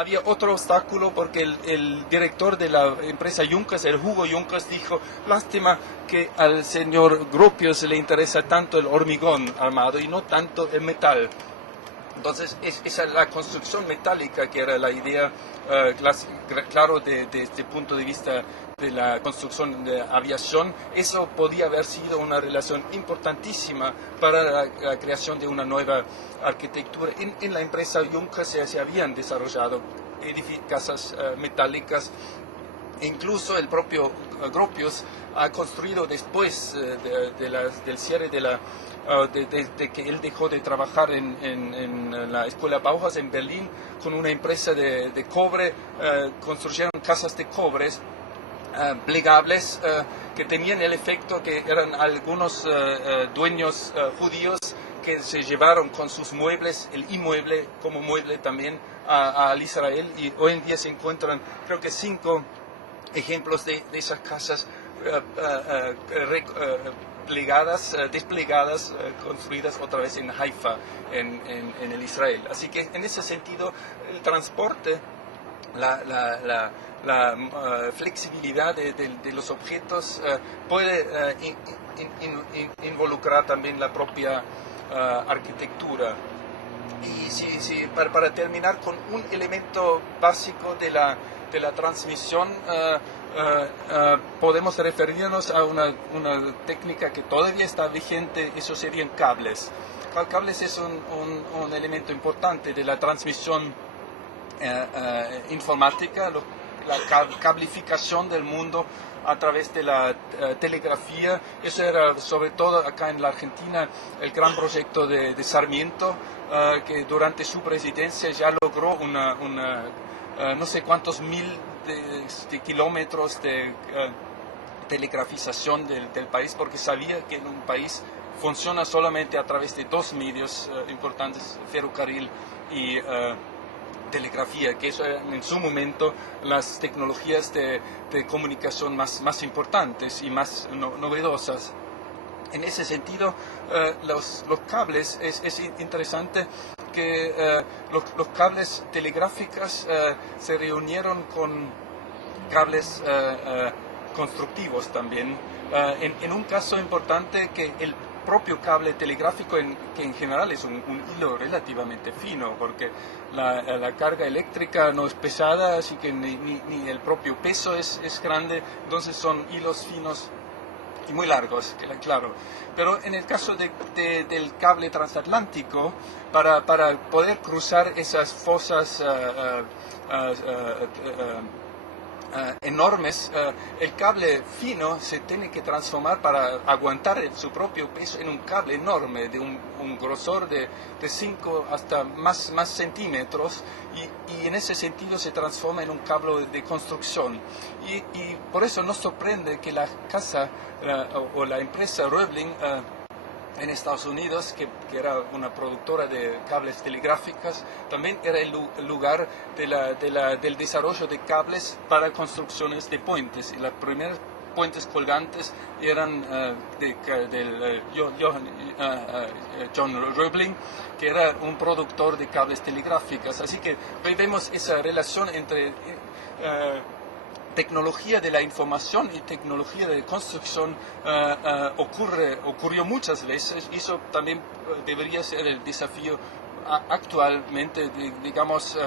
había otro obstáculo porque el director de la empresa Junkers, el Hugo Junkers, dijo: lástima que al señor Gropius le interesa tanto el hormigón armado y no tanto el metal. Entonces, esa es la construcción metálica que era la idea, claro, de este punto de vista de la construcción de aviación. Eso podía haber sido una relación importantísima para la creación de una nueva arquitectura. En la empresa Junkers se habían desarrollado casas metálicas. Incluso el propio Gropius ha construido después del cierre de que él dejó de trabajar en la escuela Bauhaus en Berlín con una empresa de cobre, construyeron casas de cobres plegables que tenían el efecto que eran algunos dueños judíos que se llevaron con sus muebles, el inmueble como mueble también al Israel, y hoy en día se encuentran creo que 5 ejemplos de esas casas desplegadas, construidas otra vez en Haifa, en el Israel. Así que en ese sentido el transporte, la flexibilidad de los objetos puede involucrar también la propia arquitectura. Y para terminar con un elemento básico de la transmisión, podemos referirnos a una técnica que todavía está vigente. Eso serían cables. Cables es un elemento importante de la transmisión informática, la cablificación del mundo a través de la telegrafía. Eso era sobre todo acá en la Argentina el gran proyecto de Sarmiento, que durante su presidencia ya logró no sé cuántos mil de kilómetros de telegrafización del país, porque sabía que en un país funciona solamente a través de 2 medios importantes, ferrocarril y telegrafía, que eso eran en su momento las tecnologías de comunicación más importantes y más novedosas. En ese sentido, los cables, es interesante que los cables telegráficos se reunieron con cables constructivos también. En un caso importante, que el propio cable telegráfico, que en general es un hilo relativamente fino, porque la carga eléctrica no es pesada, así que ni el propio peso es grande, entonces son hilos finos y muy largos, claro. Pero en el caso del cable transatlántico, para poder cruzar esas fosas enormes, el cable fino se tiene que transformar para aguantar su propio peso en un cable enorme de un grosor de 5 hasta más centímetros, y en ese sentido se transforma en un cable de construcción. Y por eso nos sorprende que la casa o la empresa Roebling en Estados Unidos, que era una productora de cables telegráficos, también era el lugar del desarrollo de cables para construcciones de puentes. Las primeras puentes colgantes eran del John Roebling, que era un productor de cables telegráficos. Así que vemos esa relación entre tecnología de la información y tecnología de construcción. Ocurrió muchas veces, y eso también debería ser el desafío actualmente, digamos,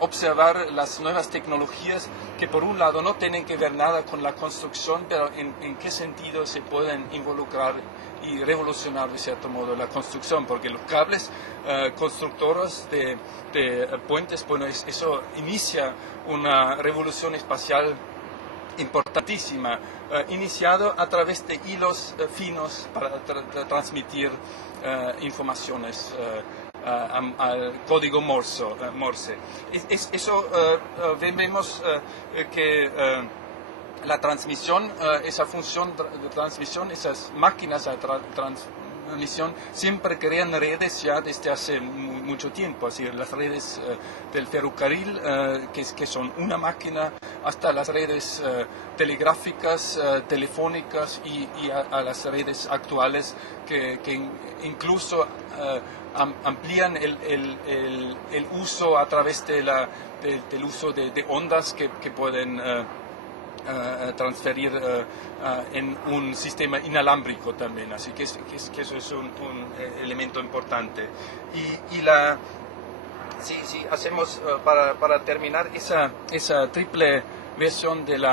observar las nuevas tecnologías que por un lado no tienen que ver nada con la construcción, pero en qué sentido se pueden involucrar y revolucionar de cierto modo la construcción, porque los cables constructores de puentes, bueno, eso inicia una revolución espacial importantísima, iniciado a través de hilos finos para transmitir informaciones al código Morse. Eso vemos que la transmisión, esa función de transmisión, esas máquinas de transmisión siempre crean redes ya desde hace mucho tiempo, así las redes del ferrocarril, que son una máquina, hasta las redes telegráficas, telefónicas y a las redes actuales que incluso amplían el uso a través del uso de ondas que pueden transferir en un sistema inalámbrico también, así que eso es un elemento importante. Sí, hacemos para terminar esa triple versión del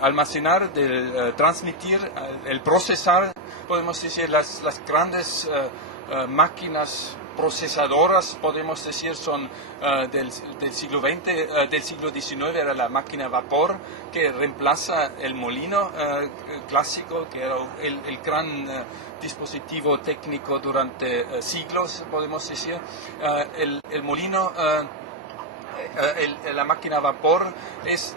almacenar, del transmitir, el procesar, podemos decir las grandes máquinas procesadoras, podemos decir, son del siglo XX, del siglo XIX, era la máquina a vapor que reemplaza el molino clásico, que era el gran dispositivo técnico durante siglos, podemos decir. El molino, la máquina a vapor es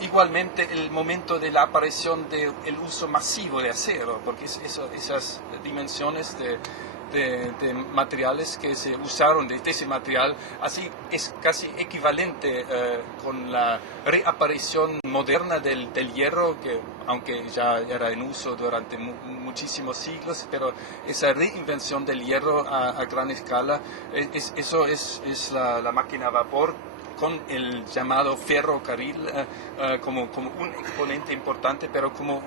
igualmente el momento de la aparición del uso masivo de acero, porque esas dimensiones de materiales que se usaron de ese material, así es casi equivalente con la reaparición moderna del hierro, que aunque ya era en uso durante muchísimos siglos, pero esa reinvención del hierro a gran escala, eso es la máquina a vapor, con el llamado ferrocarril como un exponente importante, pero como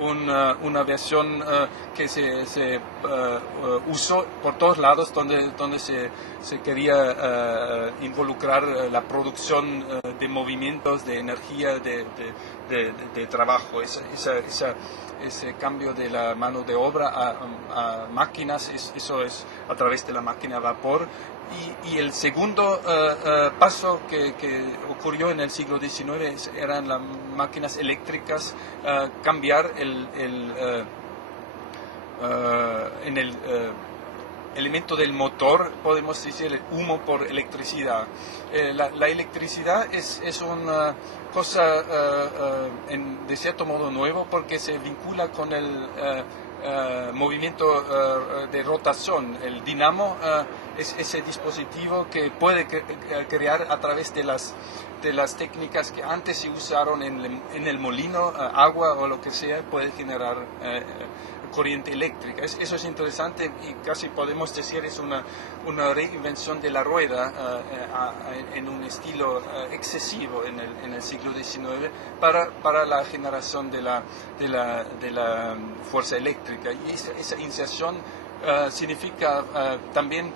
una versión que se usó por todos lados donde se quería involucrar la producción de movimientos, de energía, de trabajo. Ese cambio de la mano de obra a máquinas, eso es a través de la máquina a vapor. Y el segundo paso que ocurrió en el siglo XIX eran las máquinas eléctricas, cambiar en el elemento del motor, podemos decir, el humo por electricidad. La electricidad es una cosa de cierto modo nuevo, porque se vincula con el movimiento de rotación. El dinamo es ese dispositivo que puede crear a través de las técnicas que antes se usaron en el molino, agua o lo que sea, puede generar corriente eléctrica. Eso es interesante y casi podemos decir es una reinvención de la rueda en un estilo excesivo en el siglo XIX para la generación de la fuerza eléctrica. Y esa inserción significa también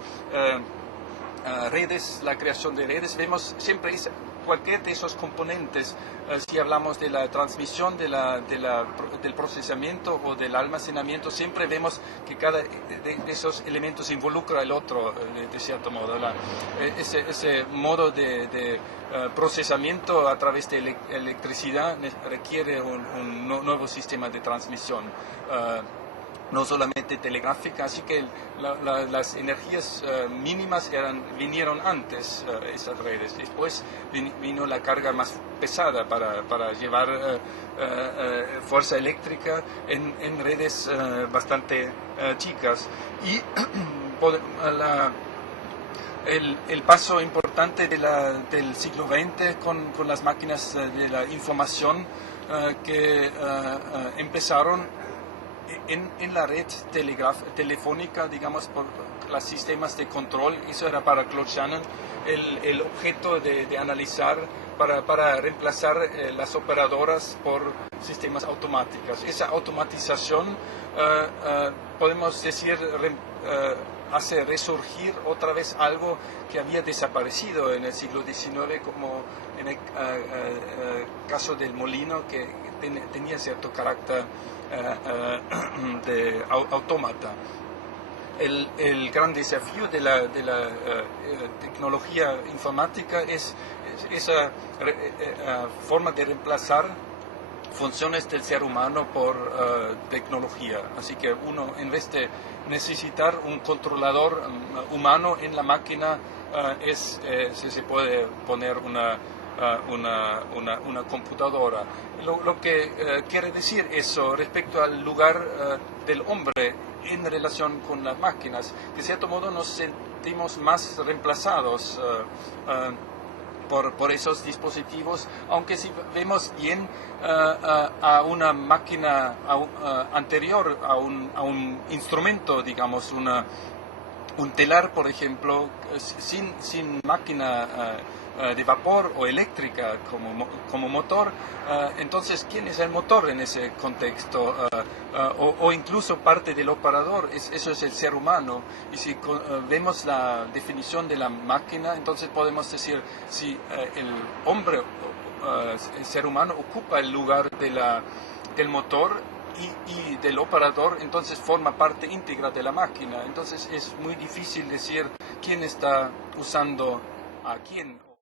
redes, la creación de redes. Vemos siempre cualquier de esos componentes, si hablamos de la transmisión, del procesamiento o del almacenamiento, siempre vemos que cada de esos elementos involucra al otro, de cierto modo. Ese modo de procesamiento a través de electricidad requiere un nuevo sistema de transmisión. No solamente telegráfica, así que las energías mínimas vinieron antes, esas redes. Después vino la carga más pesada para llevar fuerza eléctrica en redes bastante chicas. Y el paso importante del siglo XX con las máquinas de la información que empezaron en la red telefónica, digamos, por los sistemas de control. Eso era para Claude Shannon el objeto de analizar para reemplazar las operadoras por sistemas automáticos. Esa automatización, podemos decir, hace resurgir otra vez algo que había desaparecido en el siglo XIX, como en el caso del molino, que tenía cierto carácter de autómata. El gran desafío de la tecnología informática es esa forma de reemplazar funciones del ser humano por tecnología. Así que uno, en vez de necesitar un controlador humano en la máquina, se puede poner una computadora. Lo que quiere decir eso respecto al lugar del hombre en relación con las máquinas. De cierto modo nos sentimos más reemplazados por esos dispositivos, aunque si vemos bien a una máquina anterior, a un instrumento, digamos, un telar, por ejemplo, sin máquina de vapor o eléctrica como motor, entonces, ¿quién es el motor en ese contexto? O incluso parte del operador, eso es el ser humano. Y si vemos la definición de la máquina, entonces podemos decir si el hombre, el ser humano, ocupa el lugar del motor y del operador, entonces forma parte íntegra de la máquina. Entonces es muy difícil decir quién está usando a quién.